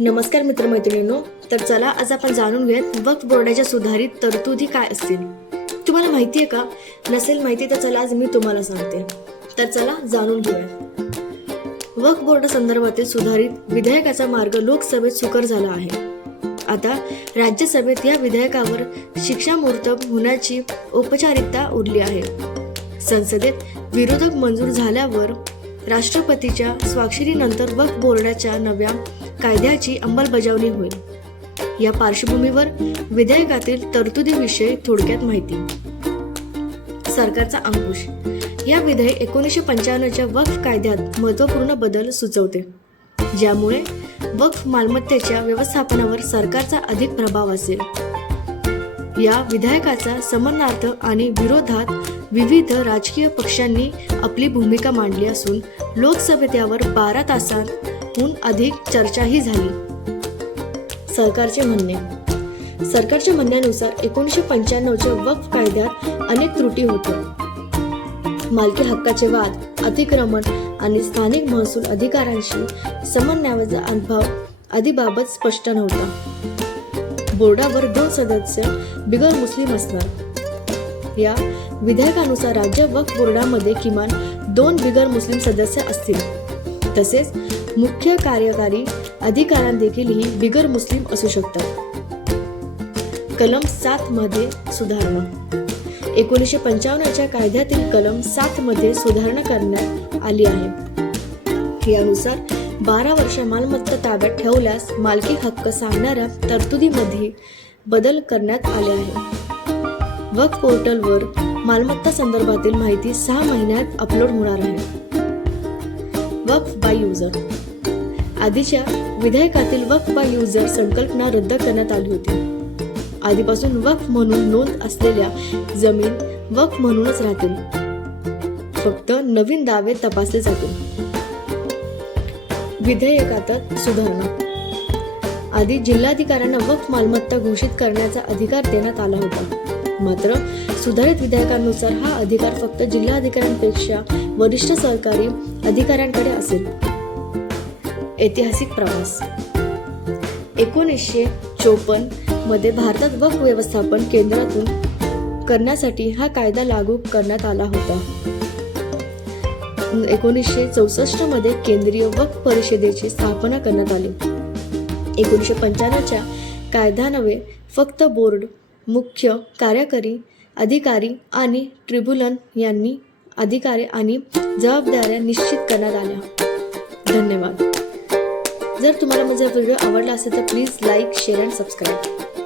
नमस्कार मित्रमैत्रिणींनो तर चला आज आपण जाणून घेऊयात वक्त बोर्डाच्या सुधारित तरतुदी काय असतील. तुम्हाला माहिती आहे का? नसेल माहिती तर चला आज मी तुम्हाला सांगते. तर चला जाणून घेऊयात. वक्त बोर्ड संदर्भातील सुधारित विधेयकाचा मार्ग लोकसभेत सुकर झाला आहे. आता राज्यसभेत या विधेयकावर शिक्षामूर्त होण्याची औपचारिकता उरली आहे. संसदेत विरोधक मंजूर झाल्यावर राष्ट्रपतीच्या स्वाक्षरीनंतर वक्फ बोर्डाच्या नव्या कायद्याची अंमलबजावणी होईल. या पार्श्वभूमीवर विधेयकातील तरतुदीविषयी थोडक्यात माहिती. सरकारचा अंकुश. या विधेयक एकोणीसशे पंच्याण्णवच्या वक्फ कायद्यात महत्त्वपूर्ण बदल सुचवते. ज्यामुळे वक्फ मालमत्तेच्या व्यवस्थापनावर सरकारचा अधिक प्रभाव असेल. या विधेयकाचा समन्वयार्थ आणि विरोधात विविध राजकीय पक्षांनी आपली भूमिका मांडली असून लोकसभेत यावर बारा तासांहून अधिक चर्चाही झाली. सरकारचे म्हणणे. सरकारच्या म्हणण्यानुसार एकोणीसशे पंच्याण्णवच्या वक्फ कायद्यात अनेक त्रुटी होत्या. मालकी हक्काचे वाद अतिक्रमण आणि स्थानिक महसूल अधिकाऱ्यांशी समन्वयाचा अनुभव आदीबाबत स्पष्ट नव्हता. बोर्डावर दोन सदस्य बिगर मुस्लिम असणार. या विधेयकानुसार राज्य वक्फ बोर्डामध्ये किमान दोन बिगर मुस्लिम सदस्य असतील. तसेच मुख्य कार्यकारी अधिकाऱ्यांदेखीलही बिगर मुस्लिम असू शकतात. कलम सात मध्ये सुधारणा. एकोणीसशे पंचावन्नच्या कायद्यातील कलम सात मध्ये सुधारणा करण्यात आली आहे. यानुसार बारा वर्ष मालमत्ता ताब्यात ठेवल्यास मालकी हक्क सांगणाऱ्या तरतुदीमध्ये बदल करण्यात आले आहे. वक पोर्टलवर मालमत्ता संदर्भातील माहिती सहा महिन्यात अपलोड होणार आहे. वक्फ बाय युजर आधीच्या विधेयकातील वक्फ बाय युजर संकल्पना रद्द करण्यात आली होती. आधीपासून वक्फ म्हणून नोंद असलेल्या जमीन वक्फ म्हणूनच राहतील. फक्त नवीन दावे तपासले जातील. विधेयकात सुधारणा. आधी जिल्हाधिकाऱ्यांना वक्फ मालमत्ता घोषित करण्याचा अधिकार देण्यात आला होता. मात्र सुधारित विधेयकानुसार हा अधिकार फक्त जिल्हाधिकाऱ्यांपेक्षा वरिष्ठ सरकारी अधिकाऱ्यांकडे असेल. ऐतिहासिक प्रवास. एकोणीसशे चोपन्नमध्ये भारतात वक्फ व्यवस्थापन केंद्रातून करण्यासाठी हा कायदा लागू करण्यात आला होता. एकोणीसशे चौसष्टमध्ये केंद्रीय वक्फ परिषदेची स्थापना करण्यात आली. एकोणीसशे पंच्याण्णवच्या कायद्यान्वये फक्त बोर्ड मुख्य कार्यकारी अधिकारी आणि ट्रिब्युलन यांनी अधिकारी आणि जबाबदाऱ्या निश्चित करण्यात आल्या. धन्यवाद. जर तुम्हाला माझा व्हिडिओ आवडला असेल तर please like share and subscribe.